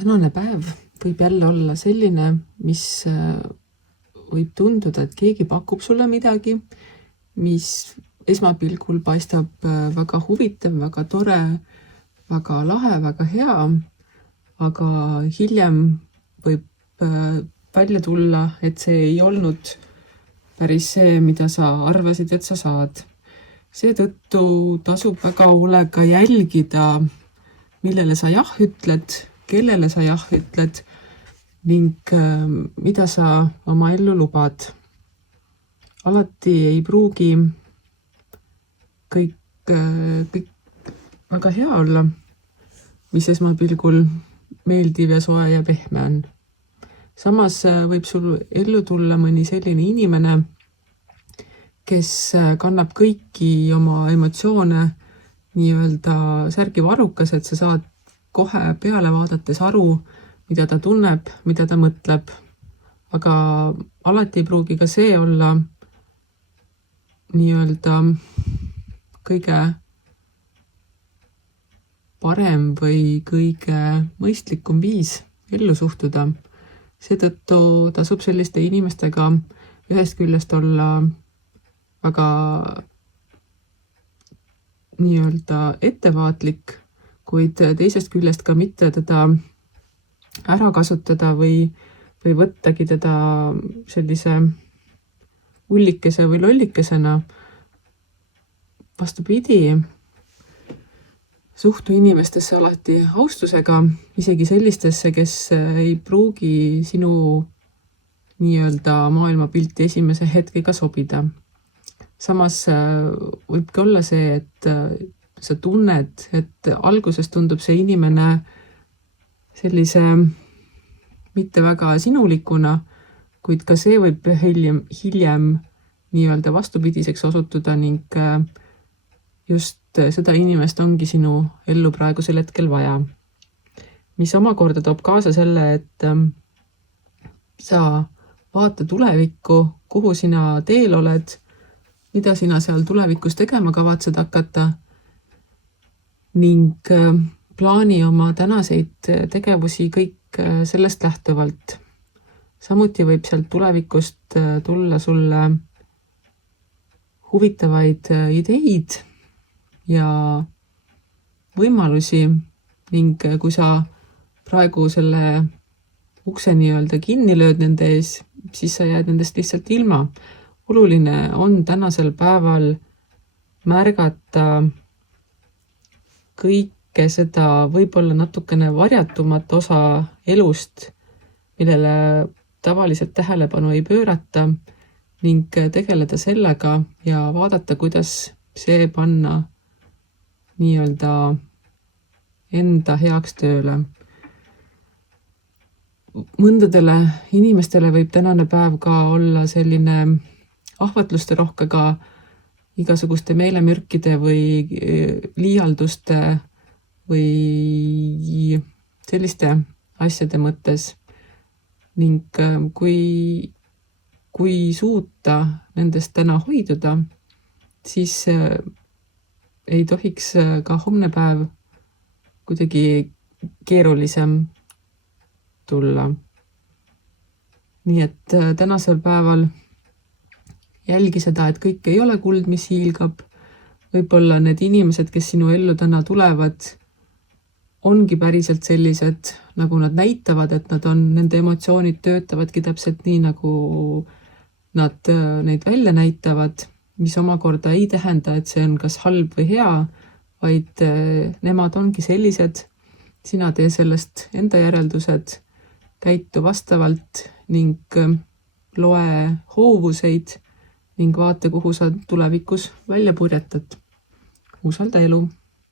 Tänane päev võib jälle olla selline, mis võib tunduda, et keegi pakub sulle midagi, mis esmapilgul paistab väga huvitav, väga tore, väga lahe, väga hea, aga hiljem võib välja tulla, et see ei olnud päris see, mida sa arvasid, et sa saad. Seetõttu tasub väga hoolega jälgida, millele sa jah ütled, kellele sa jah ütled ning mida sa oma ellu lubad. Alati ei pruugi kõik väga hea olla, mis esmapilgul meeldiv ja soe ja pehme on. Samas võib sul ellu tulla mõni selline inimene, kes kannab kõiki oma emotsioone nii-öelda särgi varrukas, et sa saad kohe peale vaadates aru, mida ta tunneb, mida ta mõtleb. Aga alati ei pruugi ka see olla nii-öelda kõige parem või kõige mõistlikum viis ellu suhtuda. Seetõttu tasub selliste inimestega ühest küljest olla väga nii-öelda ettevaatlik, kuid teisest küljest ka mitte teda ära kasutada või võttagi teda sellise ullikese või lollikesena. Vastupidi, suhtu inimestesse alati austusega, isegi sellistesse, kes ei pruugi sinu nii-öelda maailmapilti esimese hetkega sobida. Samas võibki olla see, et sa tunned, et alguses tundub see inimene sellise mitte väga sinulikuna, kuid ka see võib hiljem nii-öelda vastupidiseks osutuda ning just seda inimest ongi sinu ellu praegusel hetkel vaja. Mis omakorda toob kaasa selle, et sa vaata tulevikku, kuhu sina teel oled, mida sina seal tulevikus tegema kavatsed hakata ning plaani oma tänaseid tegevusi kõik sellest lähtuvalt. Samuti võib sealt tulevikust tulla sulle huvitavaid ideid ja võimalusi ning kui sa praegu selle ukse nii-öelda kinni lööd nende ees, siis sa jääd nendest lihtsalt ilma. Oluline on tänasel päeval märgata kõike seda võib-olla natukene varjatumat osa elust, millele tavaliselt tähelepanu ei pöörata ning tegeleda sellega ja vaadata, kuidas see panna nii-öelda enda heaks tööle. Mõndadele inimestele võib tänane päev ka olla selline ahvatluste rohkega igasuguste meelemürkide või liialduste või selliste asjade mõttes. Ning kui suuta nendest täna hoiduda, siis ei tohiks ka homne päev kuidagi keerulisem tulla. Nii et tänasel päeval jälgi seda, et kõik ei ole kuld, mis hiilgab. Võib-olla need inimesed, kes sinu ellu täna tulevad, ongi päriselt sellised, nagu nad näitavad, et nad on, nende emotsioonid töötavadki täpselt nii, nagu nad neid välja näitavad, mis omakorda ei tähenda, et see on kas halb või hea, vaid nemad ongi sellised, sina tee sellest enda järeldused, käitu vastavalt ning loe hoovuseid ning vaata, kuhu sa tulevikus välja purjetad. Usalda elu!